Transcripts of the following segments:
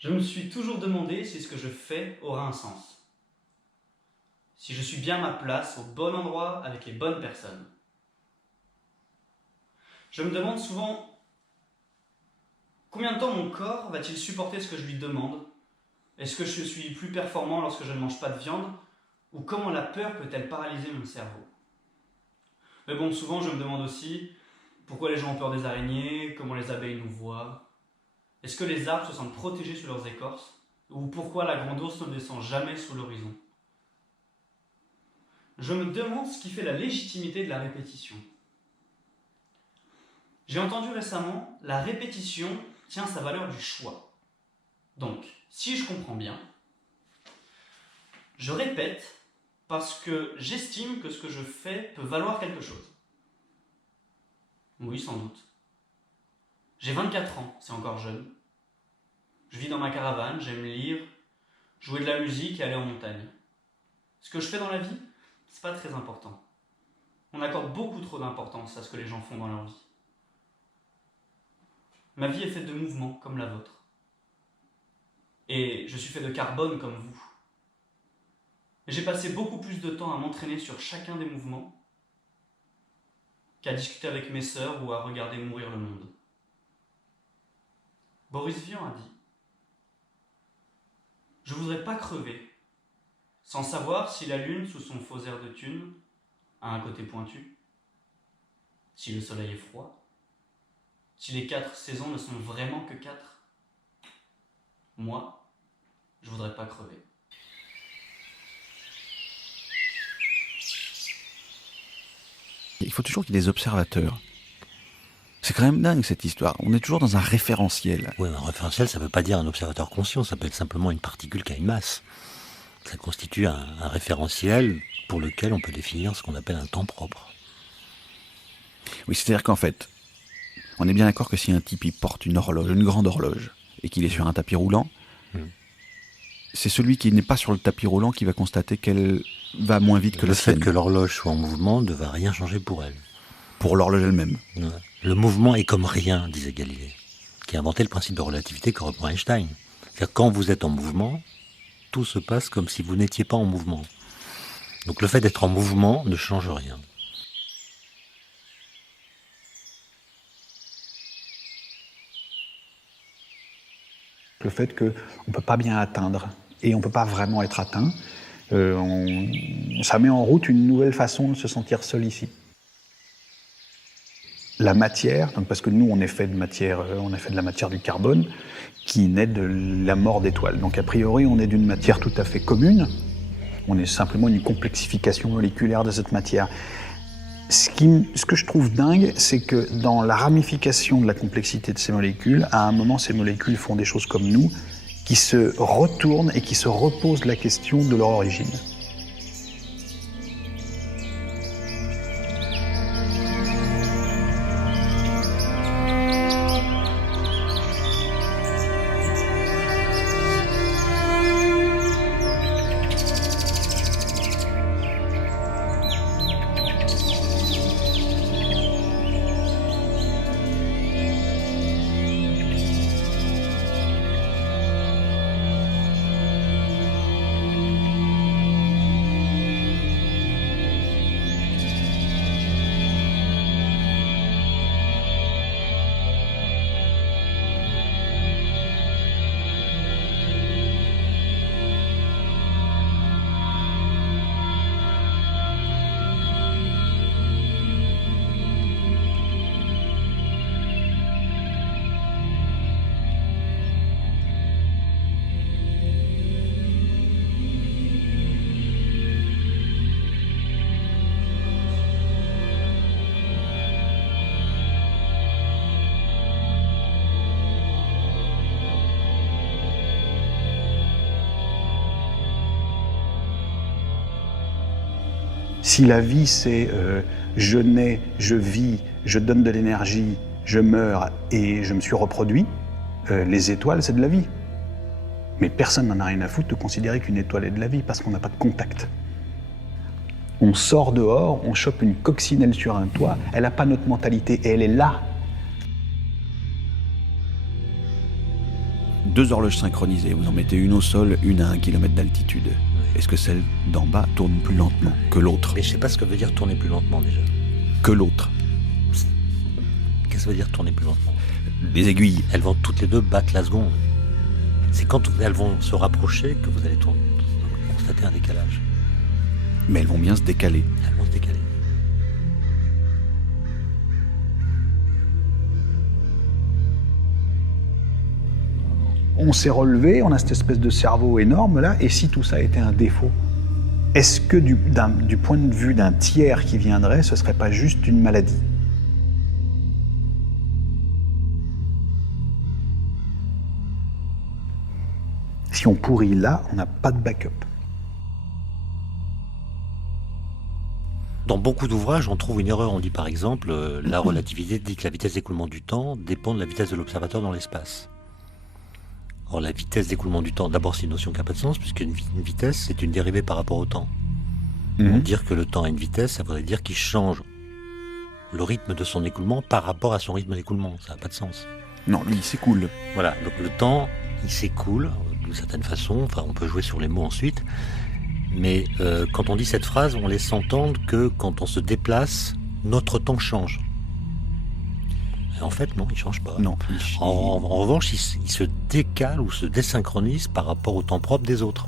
Je me suis toujours demandé si ce que je fais aura un sens. Si je suis bien à ma place, au bon endroit, avec les bonnes personnes. Je me demande souvent combien de temps mon corps va-t-il supporter ce que je lui demande? Est-ce que je suis plus performant lorsque je ne mange pas de viande? Ou comment la peur peut-elle paralyser mon cerveau? Mais bon, souvent je me demande aussi pourquoi les gens ont peur des araignées, comment les abeilles nous voient. Est-ce que les arbres se sentent protégés sous leurs écorces? Ou pourquoi la grande ours ne descend jamais sous l'horizon? Je me demande ce qui fait la légitimité de la répétition. J'ai entendu récemment, la répétition tient sa valeur du choix. Donc, si je comprends bien, je répète parce que j'estime que ce que je fais peut valoir quelque chose. Oui, sans doute. J'ai 24 ans, c'est encore jeune. Je vis dans ma caravane, j'aime lire, jouer de la musique et aller en montagne. Ce que je fais dans la vie, c'est pas très important. On accorde beaucoup trop d'importance à ce que les gens font dans leur vie. Ma vie est faite de mouvements comme la vôtre. Et je suis fait de carbone comme vous. Et j'ai passé beaucoup plus de temps à m'entraîner sur chacun des mouvements qu'à discuter avec mes sœurs ou à regarder mourir le monde. Boris Vian a dit « Je voudrais pas crever sans savoir si la lune, sous son faux air de thune, a un côté pointu, si le soleil est froid, si les 4 saisons ne sont vraiment que 4. Moi, je voudrais pas crever. » Il faut toujours qu'il y ait des observateurs. C'est quand même dingue cette histoire. On est toujours dans un référentiel. Oui, un référentiel, ça ne veut pas dire un observateur conscient, ça peut être simplement une particule qui a une masse. Ça constitue un référentiel pour lequel on peut définir ce qu'on appelle un temps propre. Oui, c'est-à-dire qu'en fait, on est bien d'accord que si un type il porte une horloge, une grande horloge, et qu'il est sur un tapis roulant, c'est celui qui n'est pas sur le tapis roulant qui va constater qu'elle va moins vite que la sienne. Le fait que l'horloge soit en mouvement ne va rien changer pour elle. Pour l'horloge elle-même. Ouais. Le mouvement est comme rien, disait Galilée, qui a inventé le principe de relativité que reprend Einstein. C'est-à-dire quand vous êtes en mouvement, tout se passe comme si vous n'étiez pas en mouvement. Donc le fait d'être en mouvement ne change rien. Le fait qu'on ne peut pas bien atteindre et on ne peut pas vraiment être atteint, ça met en route une nouvelle façon de se sentir seul ici. La matière, donc parce que nous on est fait de matière, on a fait de la matière du carbone qui naît de la mort d'étoiles. Donc a priori on est d'une matière tout à fait commune, on est simplement une complexification moléculaire de cette matière. Ce que je trouve dingue, c'est que dans la ramification de la complexité de ces molécules, à un moment, ces molécules font des choses comme nous, qui se retournent et qui se reposent la question de leur origine. Si la vie c'est je nais, je vis, je donne de l'énergie, je meurs et je me suis reproduit, les étoiles c'est de la vie. Mais personne n'en a rien à foutre de considérer qu'une étoile est de la vie parce qu'on n'a pas de contact. On sort dehors, on chope une coccinelle sur un toit, elle n'a pas notre mentalité et elle est là. 2 horloges synchronisées, vous en mettez une au sol, une à 1 km d'altitude. Est-ce que celle d'en bas tourne plus lentement que l'autre? Mais je sais pas ce que veut dire tourner plus lentement déjà. Que l'autre. Qu'est-ce que ça veut dire tourner plus lentement? Les aiguilles. Elles vont toutes les deux battre la seconde. C'est quand elles vont se rapprocher que vous allez constater un décalage. Mais elles vont bien se décaler. Elles vont se décaler. On s'est relevé, on a cette espèce de cerveau énorme là, et si tout ça était un défaut, est-ce que du point de vue d'un tiers qui viendrait, ce serait pas juste une maladie? Si on pourrit là, on n'a pas de backup. Dans beaucoup d'ouvrages, on trouve une erreur. On dit par exemple, la relativité dit que la vitesse d'écoulement du temps dépend de la vitesse de l'observateur dans l'espace. Or, la vitesse d'écoulement du temps, d'abord, c'est une notion qui n'a pas de sens, puisqu'une vitesse, c'est une dérivée par rapport au temps. Dire que le temps a une vitesse, ça voudrait dire qu'il change le rythme de son écoulement par rapport à son rythme d'écoulement. Ça n'a pas de sens. Non, lui, il s'écoule. Voilà, donc le temps, il s'écoule d'une certaine façon. Enfin, on peut jouer sur les mots ensuite. Mais quand on dit cette phrase, on laisse entendre que quand on se déplace, notre temps change. Et en fait, non, il ne change pas. Non. En revanche, il se décale ou se désynchronise par rapport au temps propre des autres.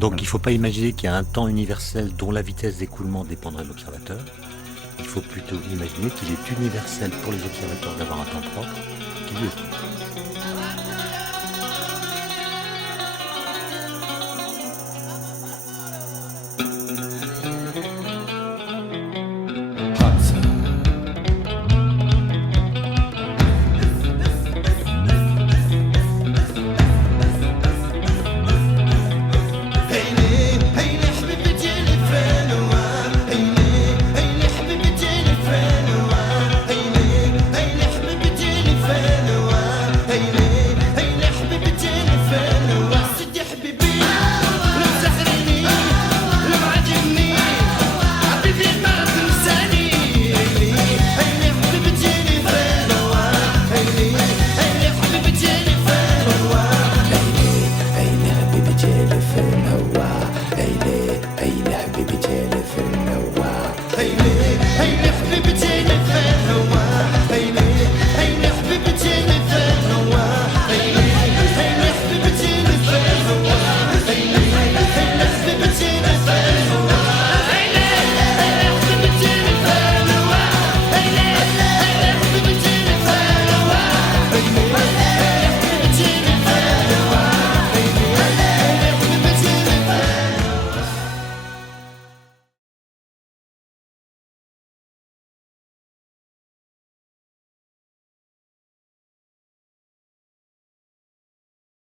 Donc il ne faut pas imaginer qu'il y a un temps universel dont la vitesse d'écoulement dépendrait de l'observateur. Il faut plutôt imaginer qu'il est universel pour les observateurs d'avoir un temps propre qui lui est propre.